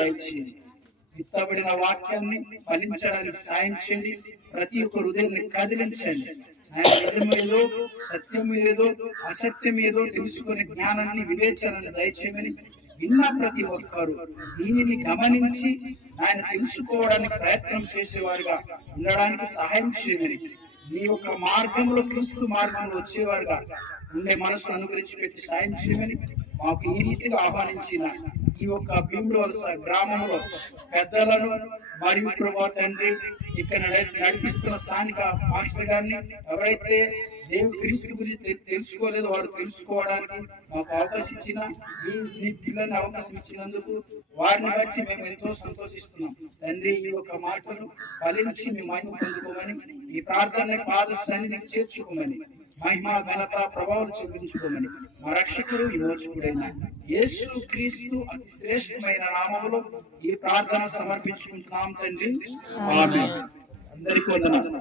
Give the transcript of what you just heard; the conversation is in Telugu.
దయచేయండి. విత్తబడిన వాక్యాన్ని ఫలించడానికి సాయం చేయండి. ప్రతి ఒక్క హృదయాన్ని కదిలించండి. ఆయన నిజమేదో సత్యం ఏదో అసత్యం ఏదో తెలుసుకునే జ్ఞానాన్ని వివేచనని దయచేయమని విన్న ప్రతి ఒక్కరు దీనిని గమనించి ఆయన తెలుసుకోవడానికి ప్రయత్నం చేసేవారుగా ఉండడానికి సహాయం చేయమని, నీ యొక్క మార్గంలో క్రీస్తు మార్గంలో వచ్చేవారుగా ఉండే మనసు అనుగ్రహించి పెట్టి సాయం చేయమని మాకు ఈ రీతిగా ఆహ్వానించిన ఈ యొక్క భీములవలస గ్రామంలో పెద్దలను మరియు ప్రభా తండ్రి ఇక్కడ నడిపిస్తున్న స్థానిక మాస్టర్ గారిని, ఎవరైతే దేవుడు క్రీస్తు గురించి తెలుసుకోలేదో వారు తెలుసుకోవడానికి మాకు అవకాశం ఇచ్చిన ఈ పిల్లల్ని అవకాశం ఇచ్చినందుకు వారిని బట్టి మేము ఎంతో సంతోషిస్తున్నాం తండ్రి. ఈ యొక్క మాటలు ఫలించి మేము మహిమ పొందుకోమని, ఈ ప్రార్థన పాద సన్నిధికి చేర్చుకోమని, మహిమ ఘనత ప్రభావాలు చూపించుకోమని మా రక్షకుడు విమోచకుడైన యేసు క్రీస్తు అతి శ్రేష్టమైన నామములో ఈ ప్రార్థన సమర్పించుకుంటున్నాం తండ్రి. ఆమేన్. అందరికీ వందనాలు.